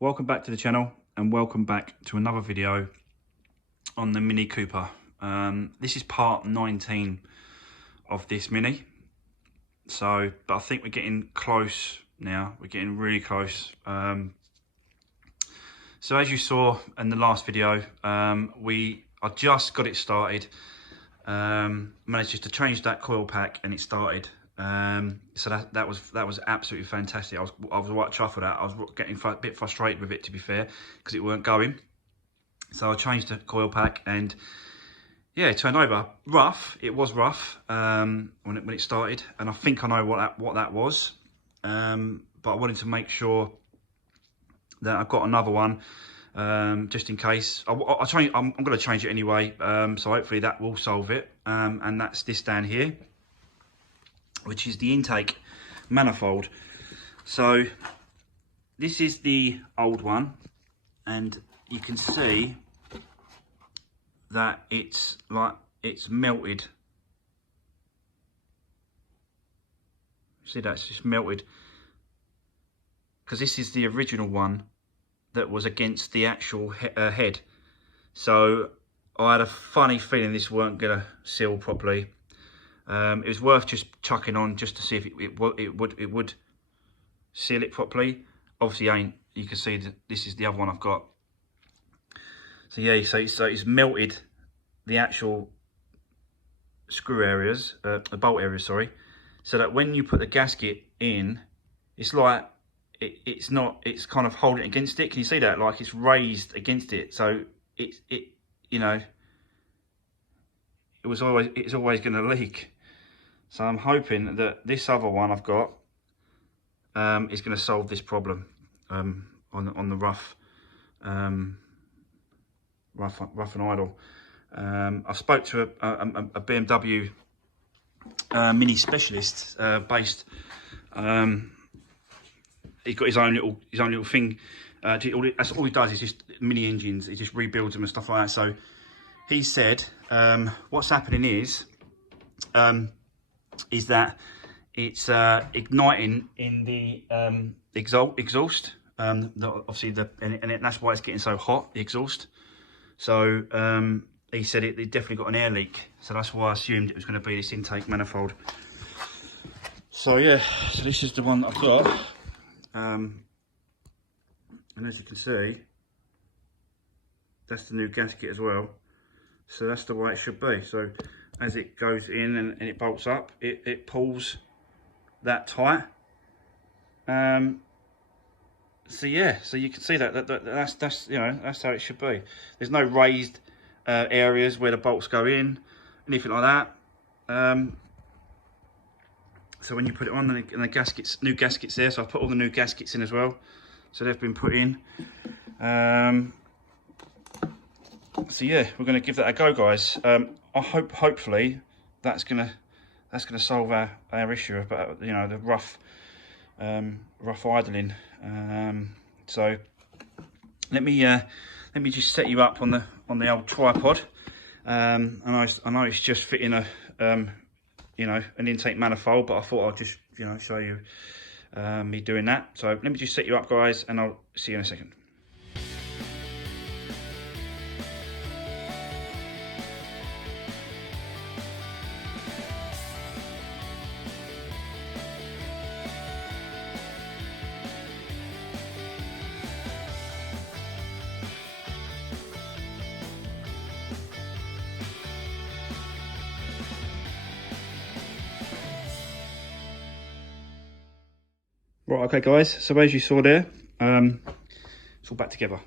Welcome back to the channel and welcome back to another video on the Mini Cooper. This is part 19 of this Mini. But I think we're getting close now. We're getting really close. So as you saw in the last video, I just got it started. Managed just to change that coil pack and it started. So that was absolutely fantastic. I was right chuffed with that. I was getting a bit frustrated with it, to be fair, because it weren't going. So I changed the coil pack and yeah, it turned over. Rough. It was rough when it started, and I think I know what that was. But I wanted to make sure that I've got another one just in case. I'm going to change it anyway. So hopefully that will solve it. And that's this down here, which is the intake manifold. So this is the old one, and you can see that it's melted. See, that's just melted, because this is the original one that was against the actual head. So I had a funny feeling this weren't gonna seal properly. It was worth just chucking on just to see if it would seal it properly. Obviously ain't. You can see that this is the other one I've got. So yeah, so it's melted the actual screw areas, the bolt areas, sorry. So that when you put the gasket in, it's like it's kind of holding it against it. Can you see that? Like it's raised against it. So it's always going to leak. So I'm hoping that this other one I've got is going to solve this problem on the rough and idle. I spoke to a BMW Mini specialist based. He's got his own little thing. That's all he does is just mini engines. He just rebuilds them and stuff like that. So he said what's happening is that it's igniting in the exhaust. Obviously, that's why it's getting so hot, the exhaust. So he said it definitely got an air leak. So that's why I assumed it was going to be this intake manifold. So yeah, so this is the one that I've got. And as you can see, that's the new gasket as well. So that's the way it should be. So as it goes in and it bolts up, it pulls that tight. So yeah, so you can see that's how it should be. There's no raised areas where the bolts go in, anything like that. So when you put it on, and the gaskets, new gaskets there. So I've put all the new gaskets in as well. So they've been put in. So yeah, we're going to give that a go, guys. I hopefully that's gonna solve our issue about the rough idling. So let me just set you up on the old tripod. I know it's just fitting a an intake manifold, but I thought I'd just show you me doing that. So let me just set you up, guys, and I'll see you in a second. Right, okay guys, so as you saw there, it's all back together.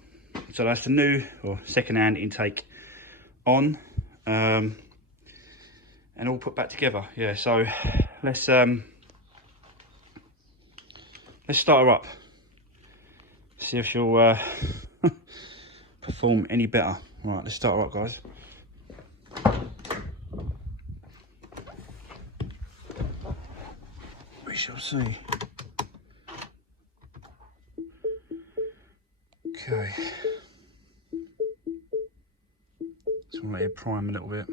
So that's the new or second-hand intake on, and all put back together. Yeah, so let's start her up, see if she'll perform any better. Right, let's start her up, guys. We shall see. Okay, just want to let it prime a little bit.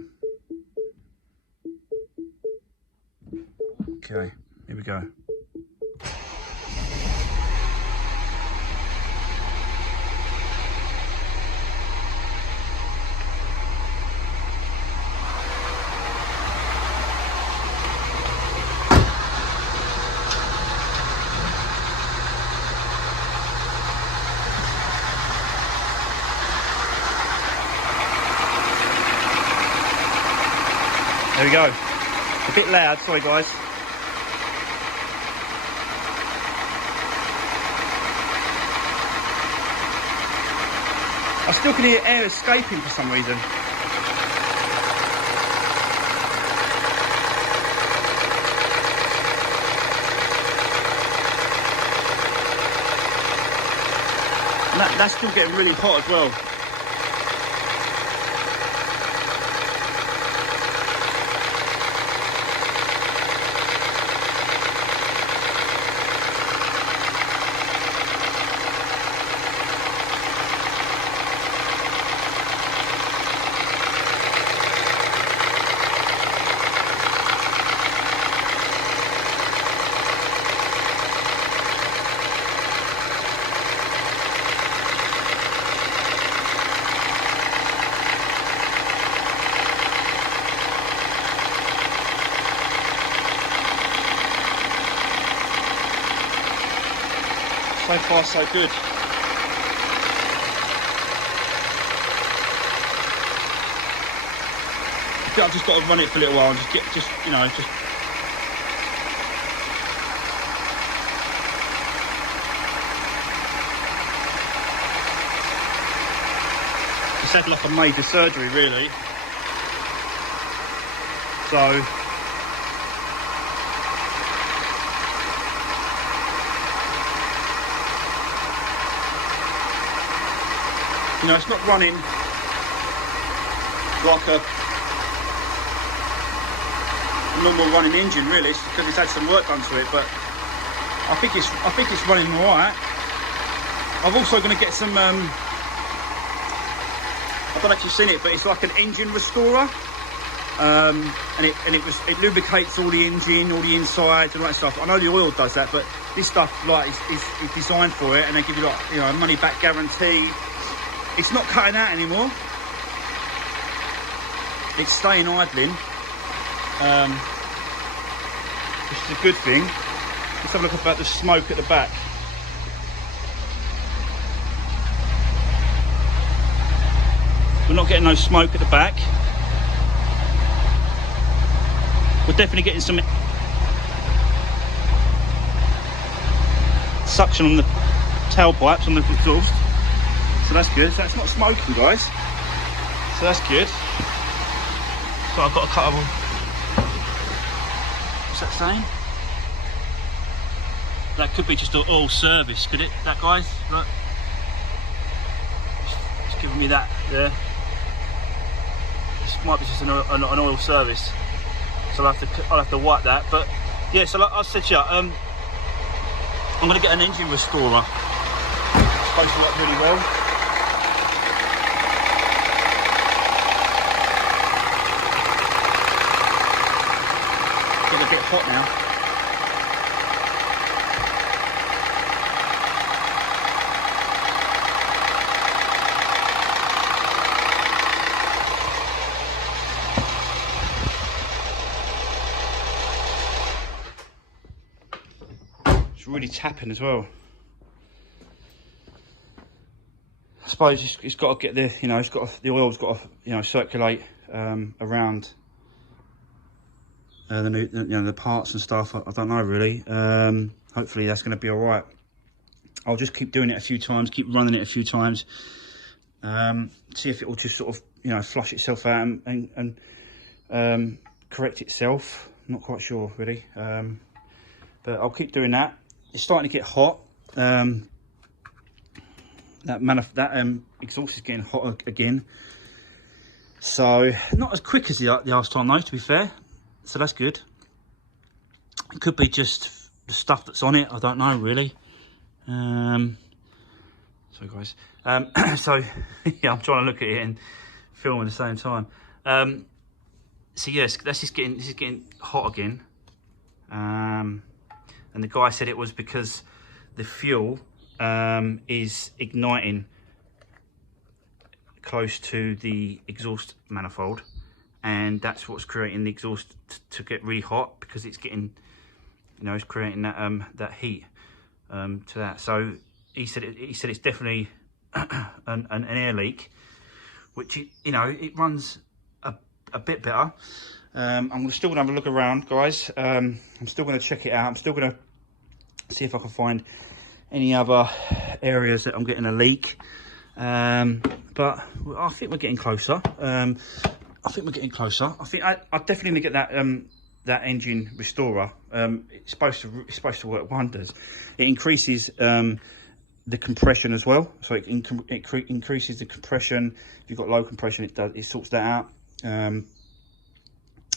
Okay, here we go. There we go. A bit loud, sorry guys. I still can hear air escaping for some reason. And that's still getting really hot as well. So far, so good. I've just got to run it for a little while and just you know, just. It's had like a major surgery, really. So. You know, it's not running like a normal running engine, really. It's because it's had some work done to it, but I think it's running all right. I'm also going to get some. I've not actually seen it, but it's like an engine restorer, and it lubricates all the engine, all the insides, and all that stuff. I know the oil does that, but this stuff like is designed for it, and they give you like, you know, a money back guarantee. It's not cutting out anymore. It's staying idling, which is a good thing. Let's have a look about the smoke at the back. We're not getting no smoke at the back. We're definitely getting some suction on the tailpipes, on the exhaust. So that's good. So that's not smoking, guys. So that's good. So I've got a cut of them. What's that saying? That could be just an oil service, could it? That, guys? Look. It's giving me that there. This might be just an oil service. So I'll have to wipe that. But yeah, so like I said to you, I'm going to get an engine restorer. It's supposed to work really well. A bit hot now. It's really tapping as well. I suppose it's got to get the, you know, the oil's got to, you know, circulate around. The new, you know, the parts and stuff. I don't know really. Hopefully that's going to be all right. I'll just keep doing it a few times, keep running it a few times, see if it will just sort of, you know, flush itself out and correct itself. I'm not quite sure really, but I'll keep doing that. It's starting to get hot. That exhaust is getting hot again. So not as quick as the last time though, to be fair. So that's good. It could be just the stuff that's on it. I don't know really. Sorry guys. So yeah, I'm trying to look at it and film at the same time. So yes, this is getting hot again. And the guy said it was because the fuel is igniting close to the exhaust manifold. And that's what's creating the exhaust to get really hot, because it's getting, you know, it's creating that that heat to that. So he said it's definitely an air leak, which you know, it runs a bit better. I'm still gonna have a look around, guys. I'm still gonna check it out. I'm still gonna see if I can find any other areas that I'm getting a leak. But I think we're getting closer. I think I definitely get that that engine restorer. It's supposed to work wonders. It increases the compression as well, so it increases the compression. If you've got low compression, it sorts that out.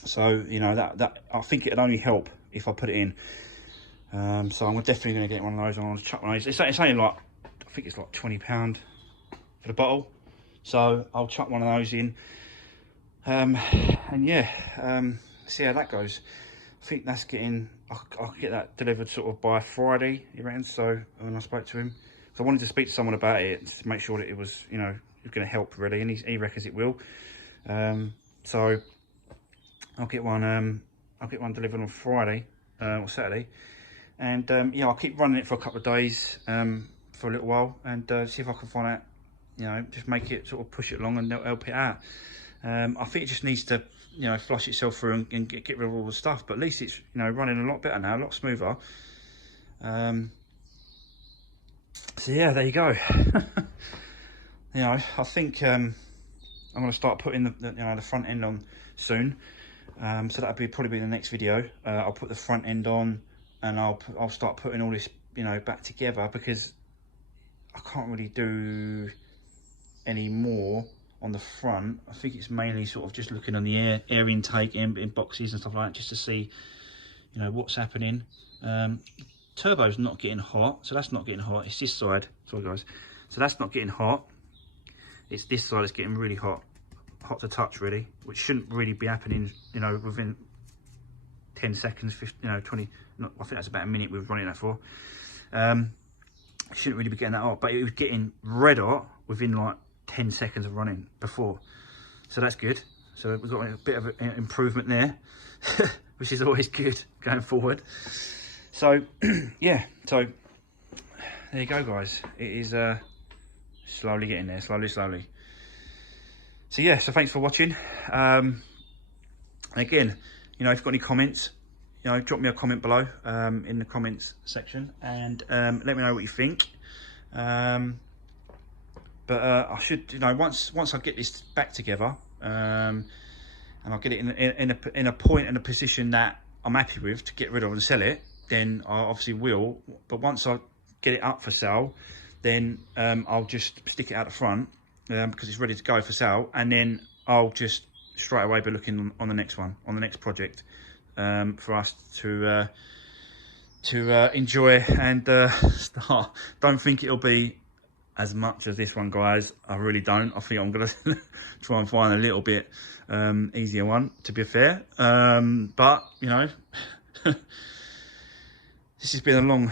So you know that I think it'd only help if I put it in. So I'm definitely going to get one of those. I'm going to chuck one of those. It's only like, I think it's like £20 for the bottle, so I'll chuck one of those in. And yeah, see how that goes. I think that's getting, I'll get that delivered sort of by Friday, you reckon? So when I spoke to him, so I wanted to speak to someone about it to make sure that it was, you know, it was going to help really, and he reckons it will. So I'll get one delivered on Friday or Saturday, and yeah, I'll keep running it for a couple of days, for a little while, and see if I can find out, you know, just make it sort of push it along and help it out. I think it just needs to, you know, flush itself through and get rid of all the stuff, but at least it's, you know, running a lot better now, a lot smoother. So yeah, there you go. You know, I think I'm going to start putting the you know, the front end on soon. So that'll probably be the next video. I'll put the front end on, and I'll start putting all this, you know, back together, because I can't really do any more on the front. I think it's mainly sort of just looking on the air intake in boxes and stuff like that, just to see, you know, what's happening. Turbo's not getting hot, so that's not getting hot. It's this side, sorry guys, so that's not getting hot. It's this side that's getting really hot to touch really, which shouldn't really be happening, you know, within 10 seconds, 50, you know, 20, not, I think that's about a minute we've running that for. Shouldn't really be getting that hot, but it was getting red hot within like 10 seconds of running before, so that's good. So we've got a bit of an improvement there, which is always good going forward. So yeah, so there you go guys, it is slowly getting there, slowly. So yeah, so thanks for watching. Again, you know, if you've got any comments, you know, drop me a comment below in the comments section, and let me know what you think. But I should, you know, once I get this back together, and I'll get it in a point and a position that I'm happy with to get rid of and sell it, then I obviously will. But once I get it up for sale, then I'll just stick it out the front, because it's ready to go for sale, and then I'll just straight away be looking on the next one, on the next project, for us to enjoy and start. Don't think it'll be as much as this one, guys. I really don't. I think I'm gonna try and find a little bit easier one, to be fair. But you know, this has been a long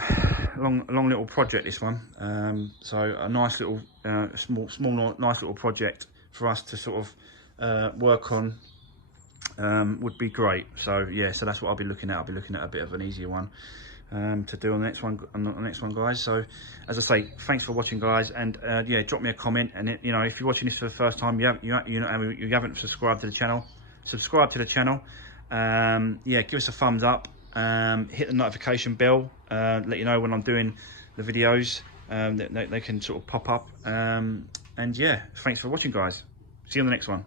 little project, this one. So a nice little small nice little project for us to sort of work on would be great. So yeah, so that's what I'll be looking at. I'll be looking at a bit of an easier one to do on the next one, guys. So as I say, thanks for watching, guys, and yeah, drop me a comment. And you know, if you're watching this for the first time, you haven't subscribed to the channel, subscribe to the channel. Yeah, give us a thumbs up, hit the notification bell, let you know when I'm doing the videos, that they can sort of pop up. And yeah, thanks for watching, guys. See you on the next one.